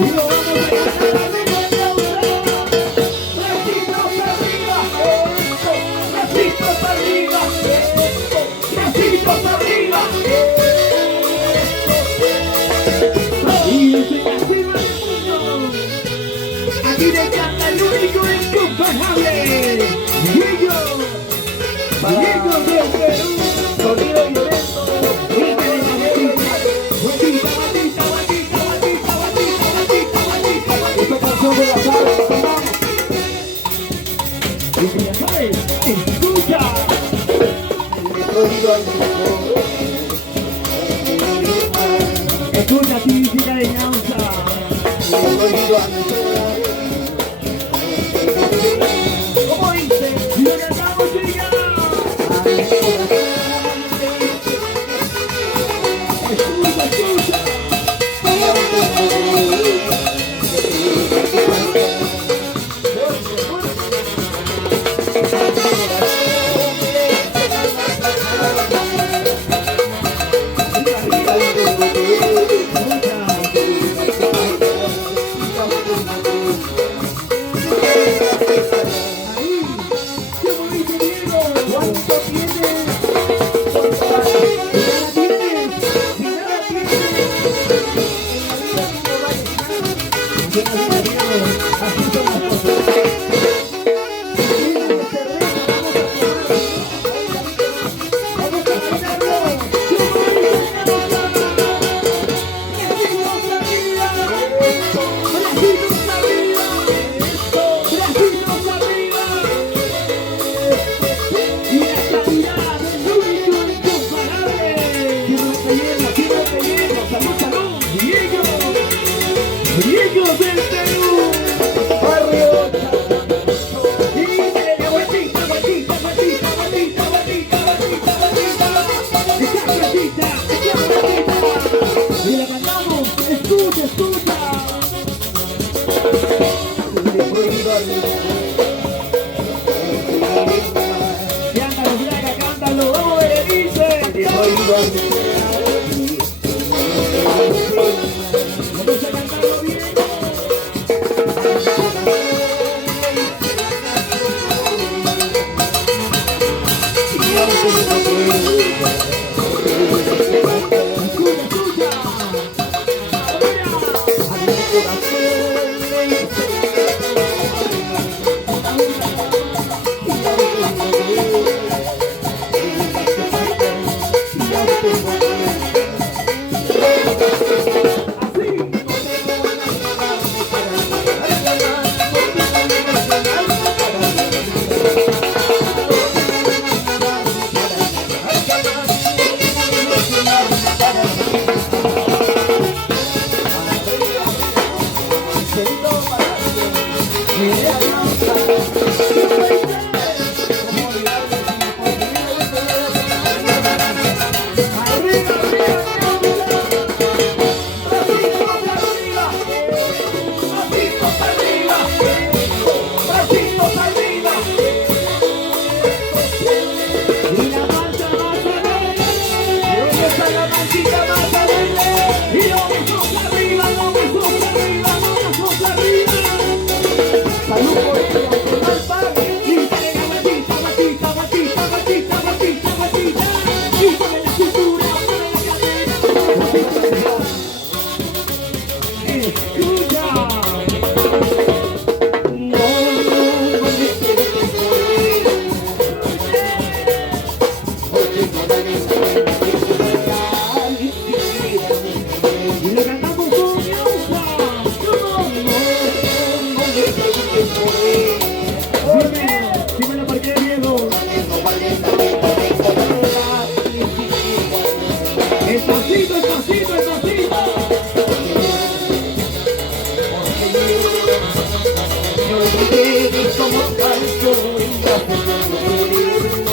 Y lo vamos a cantar arriba de ahora. Bracitos arriba, eso. Bracitos arriba, eso. Bracitos arriba, eso. Y dice arriba del mundo. Aquí le canta el único incomparable. Diego del Perú. Sonido violento. Esta canción de la sala, vamos. Y si ya sabes, escucha. Escucha, significa de ñauza. ¿Cómo dice? Si lo cantamos, diga. Escucha, escucha. Diego del Perú, barrio. Y de vueltita, vueltita, vueltita, vueltita, vueltita, vueltita, vueltita. Esa vueltita, esa vueltita. Y la cantamos, escucha, escucha. Cántalo, Flaca, cántalo, vamos a ver, dice. Vamos a cantarlo bien.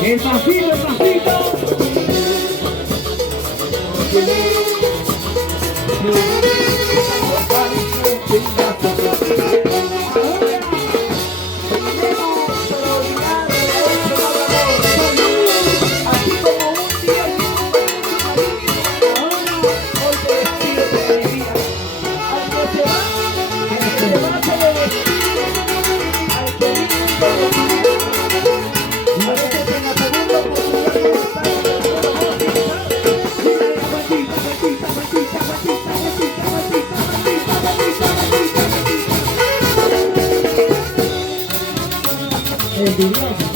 Despacito, despacito. tu Dios.